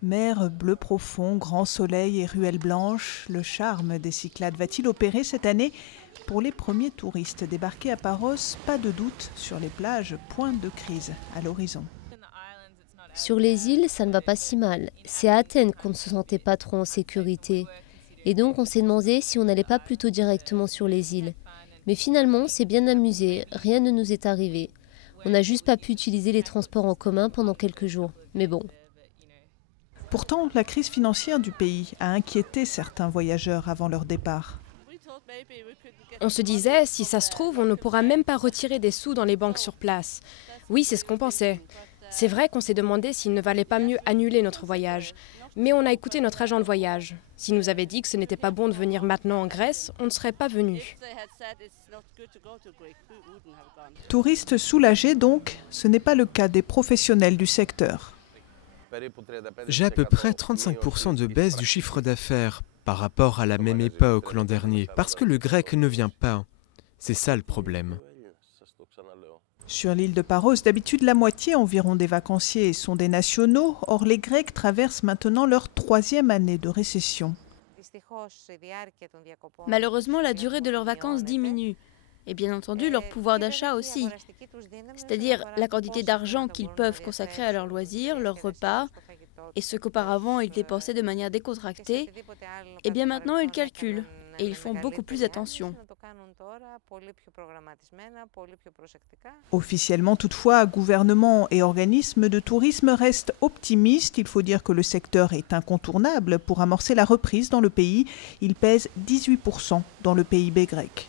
Mer bleu profond, grand soleil et ruelles blanches, le charme des Cyclades va-t-il opérer cette année? Pour les premiers touristes débarqués à Paros, pas de doute, sur les plages, point de crise à l'horizon. Sur les îles, ça ne va pas si mal. C'est à Athènes qu'on ne se sentait pas trop en sécurité. Et donc on s'est demandé si on n'allait pas plutôt directement sur les îles. Mais finalement, c'est bien amusé, rien ne nous est arrivé. On n'a juste pas pu utiliser les transports en commun pendant quelques jours. Mais bon. Pourtant, la crise financière du pays a inquiété certains voyageurs avant leur départ. On se disait, si ça se trouve, on ne pourra même pas retirer des sous dans les banques sur place. Oui, c'est ce qu'on pensait. C'est vrai qu'on s'est demandé s'il ne valait pas mieux annuler notre voyage. Mais on a écouté notre agent de voyage. S'il nous avait dit que ce n'était pas bon de venir maintenant en Grèce, on ne serait pas venu. Touristes soulagés donc, ce n'est pas le cas des professionnels du secteur. J'ai à peu près 35% de baisse du chiffre d'affaires par rapport à la même époque l'an dernier, parce que le grec ne vient pas. C'est ça le problème. Sur l'île de Paros, d'habitude, la moitié environ des vacanciers sont des nationaux. Or, les Grecs traversent maintenant leur 3e année de récession. Malheureusement, la durée de leurs vacances diminue. Et bien entendu, leur pouvoir d'achat aussi. C'est-à-dire la quantité d'argent qu'ils peuvent consacrer à leurs loisirs, leurs repas, et ce qu'auparavant ils dépensaient de manière décontractée, et bien maintenant ils calculent, et ils font beaucoup plus attention. Officiellement, toutefois, gouvernements et organismes de tourisme restent optimistes. Il faut dire que le secteur est incontournable pour amorcer la reprise dans le pays. Il pèse 18% dans le PIB grec.